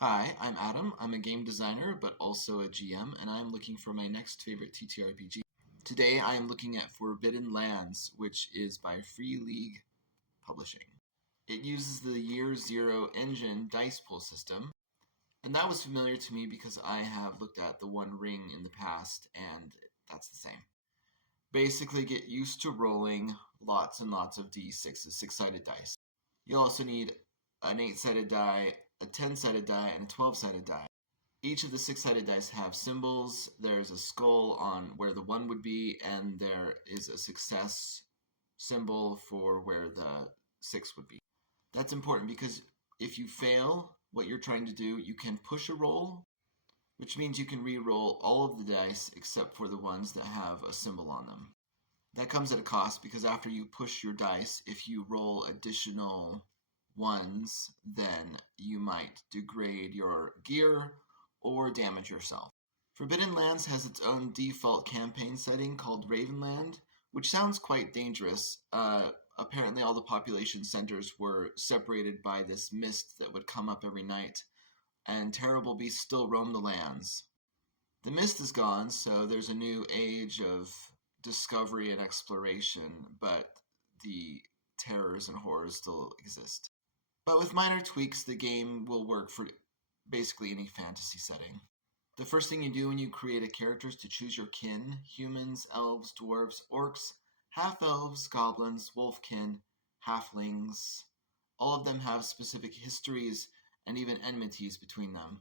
Hi, I'm Adam. I'm a game designer, but also a GM, and I'm looking for my next favorite TTRPG. Today I am looking at Forbidden Lands, which is by Free League Publishing. It uses the Year Zero engine dice pool system, and that was familiar to me because I have looked at the One Ring in the past, and that's the same. Basically, get used to rolling lots and lots of d6s, six-sided dice. You'll also need an 8-sided die, a 10-sided die, and a 12-sided die. Each of the six-sided dice have symbols. There's a skull on where the 1 would be, and there is a success symbol for where the 6 would be. That's important because if you fail what you're trying to do, you can push a roll, which means you can re-roll all of the dice except for the ones that have a symbol on them. That comes at a cost because after you push your dice, if you roll additional ones, then you might degrade your gear or damage yourself. Forbidden Lands has its own default campaign setting called Ravenland, which sounds quite dangerous. Apparently all the population centers were separated by this mist that would come up every night, and terrible beasts still roam the lands. The mist is gone, so there's a new age of discovery and exploration, but the terrors and horrors still exist. But with minor tweaks, the game will work for basically any fantasy setting. The first thing you do when you create a character is to choose your kin: humans, elves, dwarves, orcs, half-elves, goblins, wolfkin, halflings. All of them have specific histories and even enmities between them.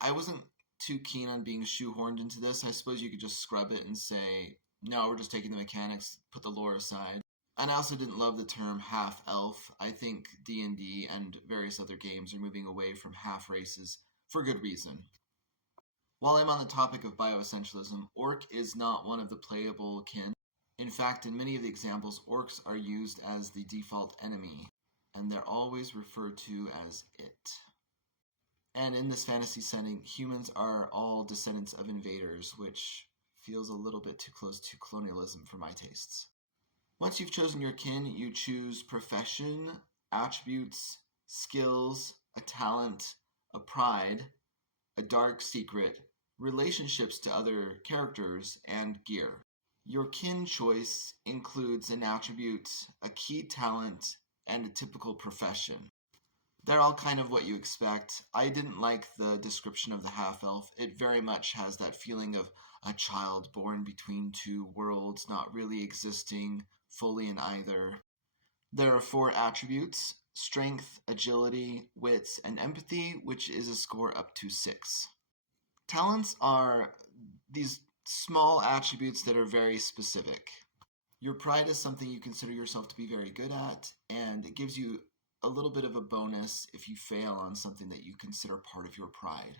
I wasn't too keen on being shoehorned into this. I suppose you could just scrub it and say, no, we're just taking the mechanics, put the lore aside. And I also didn't love the term half-elf. I think D&D and various other games are moving away from half-races for good reason. While I'm on the topic of bioessentialism, orc is not one of the playable kin. In fact, in many of the examples, orcs are used as the default enemy, and they're always referred to as it. And in this fantasy setting, humans are all descendants of invaders, which feels a little bit too close to colonialism for my tastes. Once you've chosen your kin, you choose profession, attributes, skills, a talent, a pride, a dark secret, relationships to other characters, and gear. Your kin choice includes an attribute, a key talent, and a typical profession. They're all kind of what you expect. I didn't like the description of the half-elf. It very much has that feeling of a child born between two worlds, not really existing fully in either. There are 4 attributes: strength, agility, wits, and empathy, which is a score up to 6. Talents are these small attributes that are very specific. Your pride is something you consider yourself to be very good at, and it gives you a little bit of a bonus if you fail on something that you consider part of your pride.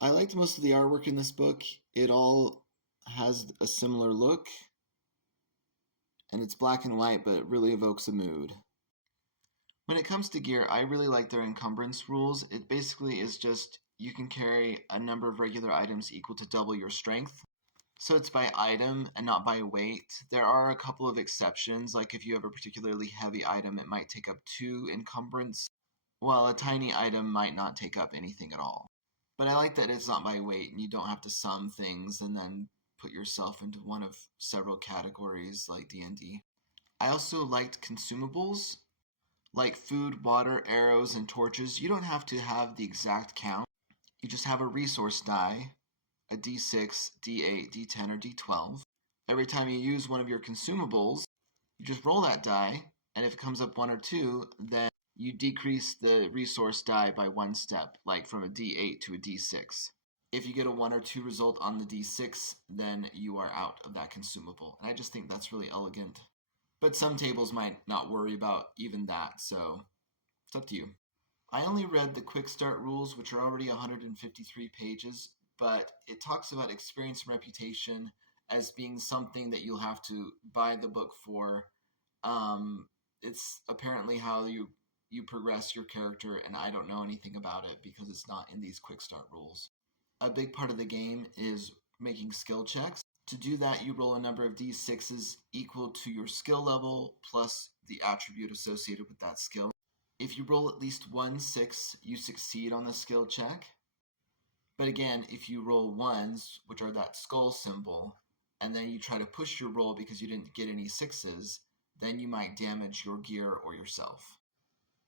I liked most of the artwork in this book. It all has a similar look, and it's black and white, but it really evokes a mood. When it comes to gear, I really like their encumbrance rules. It basically is just you can carry a number of regular items equal to double your strength. So it's by item and not by weight. There are a couple of exceptions, like if you have a particularly heavy item, it might take up 2 encumbrance, while a tiny item might not take up anything at all. But I like that it's not by weight, and you don't have to sum things and then put yourself into one of several categories like D&D. I also liked consumables, like food, water, arrows, and torches. You don't have to have the exact count. You just have a resource die, a d6, d8, d10, or d12. Every time you use one of your consumables, you just roll that die, and if it comes up 1 or 2, then you decrease the resource die by 1 step, like from a d8 to a d6. If you get a 1 or 2 result on the d6, then you are out of that consumable. And I just think that's really elegant. But some tables might not worry about even that, so it's up to you. I only read the quick start rules, which are already 153 pages, but it talks about experience and reputation as being something that you'll have to buy the book for. It's apparently how you progress your character, and I don't know anything about it because it's not in these quick start rules. A big part of the game is making skill checks. To do that, you roll a number of d6s equal to your skill level plus the attribute associated with that skill. If you roll at least 1 6, you succeed on the skill check. But again, if you roll ones, which are that skull symbol, and then you try to push your roll because you didn't get any sixes, then you might damage your gear or yourself.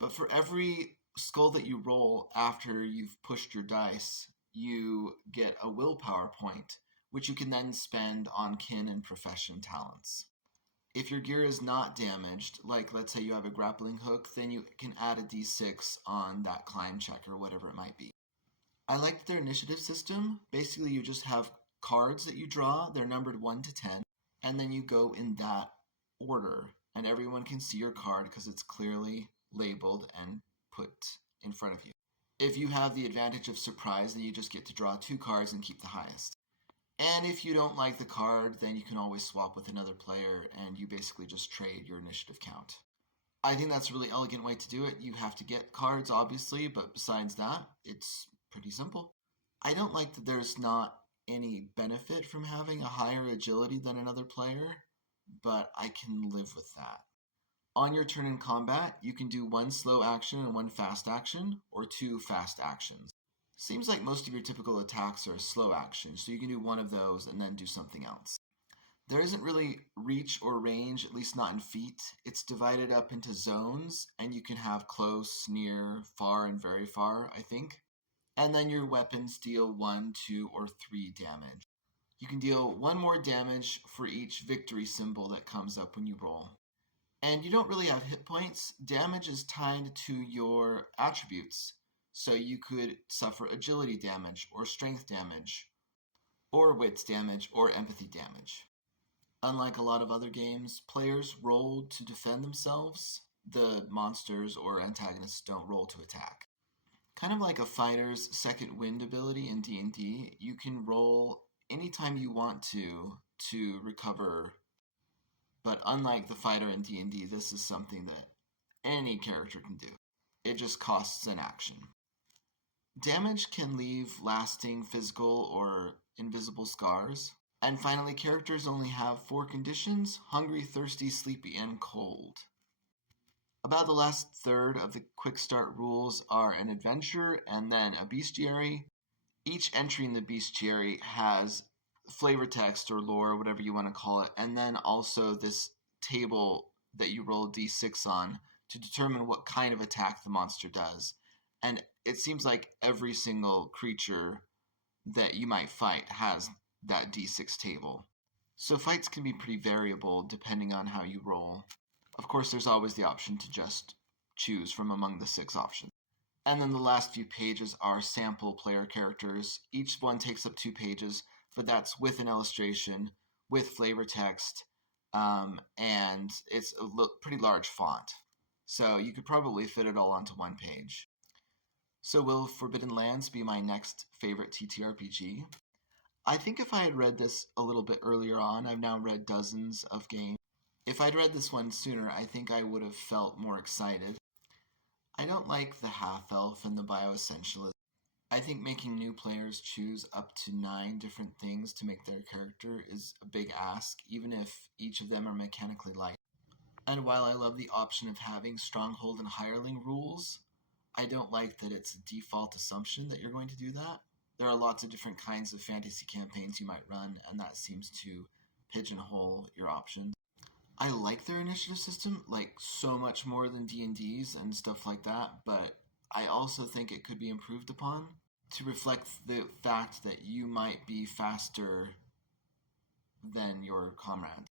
But for every skull that you roll after you've pushed your dice, you get a willpower point, which you can then spend on kin and profession talents. If your gear is not damaged, like let's say you have a grappling hook, then you can add a d6 on that climb check or whatever it might be. I liked their initiative system. Basically, you just have cards that you draw. They're numbered 1 to 10, and then you go in that order, and everyone can see your card because it's clearly labeled and put in front of you. If you have the advantage of surprise, then you just get to draw 2 cards and keep the highest. And if you don't like the card, then you can always swap with another player, and you basically just trade your initiative count. I think that's a really elegant way to do it. You have to get cards, obviously, but besides that, it's pretty simple. I don't like that there's not any benefit from having a higher agility than another player, but I can live with that. On your turn in combat, you can do 1 slow action and 1 fast action, or 2 fast actions. Seems like most of your typical attacks are a slow action, so you can do 1 of those and then do something else. There isn't really reach or range, at least not in feet. It's divided up into zones, and you can have close, near, far, and very far, I think. And then your weapons deal 1, 2, or 3 damage. You can deal 1 more damage for each victory symbol that comes up when you roll. And you don't really have hit points. Damage is tied to your attributes. So you could suffer agility damage, or strength damage, or wits damage, or empathy damage. Unlike a lot of other games, players roll to defend themselves. The monsters or antagonists don't roll to attack. Kind of like a fighter's second wind ability in D&D, you can roll anytime you want to recover. But unlike the fighter in D&D, this is something that any character can do. It just costs an action. Damage can leave lasting physical or invisible scars. And finally, characters only have 4 conditions: hungry, thirsty, sleepy, and cold. About the last third of the quick start rules are an adventure and then a bestiary. Each entry in the bestiary has flavor text or lore, whatever you want to call it, and then also this table that you roll d6 on to determine what kind of attack the monster does. And it seems like every single creature that you might fight has that d6 table. So fights can be pretty variable depending on how you roll. Of course, there's always the option to just choose from among the 6 options. And then the last few pages are sample player characters. Each one takes up 2 pages, but that's with an illustration, with flavor text, and it's a pretty large font. So you could probably fit it all onto 1 page. So will Forbidden Lands be my next favorite TTRPG? I think if I had read this a little bit earlier on, I've now read dozens of games. If I'd read this one sooner, I think I would have felt more excited. I don't like the half-elf and the bioessentialist. I think making new players choose up to 9 different things to make their character is a big ask, even if each of them are mechanically light. And while I love the option of having Stronghold and Hireling rules, I don't like that it's a default assumption that you're going to do that. There are lots of different kinds of fantasy campaigns you might run, and that seems to pigeonhole your options. I like their initiative system, like, so much more than D&D's and stuff like that, but I also think it could be improved upon to reflect the fact that you might be faster than your comrade.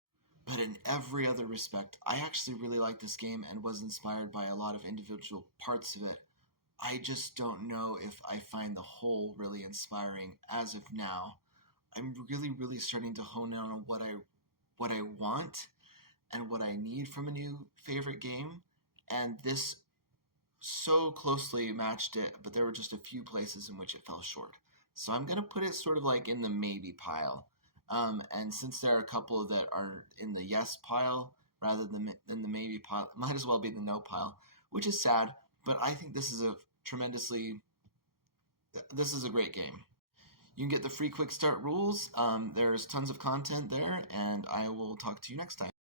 But in every other respect, I actually really like this game and was inspired by a lot of individual parts of it. I just don't know if I find the whole really inspiring as of now. I'm really starting to hone in on what I want and what I need from a new favorite game, and this so closely matched it, but there were just a few places in which it fell short. So I'm going to put it sort of like in the maybe pile. And since there are a couple that are in the yes pile rather than the maybe pile, it might as well be the no pile, which is sad, but I think this is a great game. You can get the free quick start rules. There's tons of content there, and I will talk to you next time.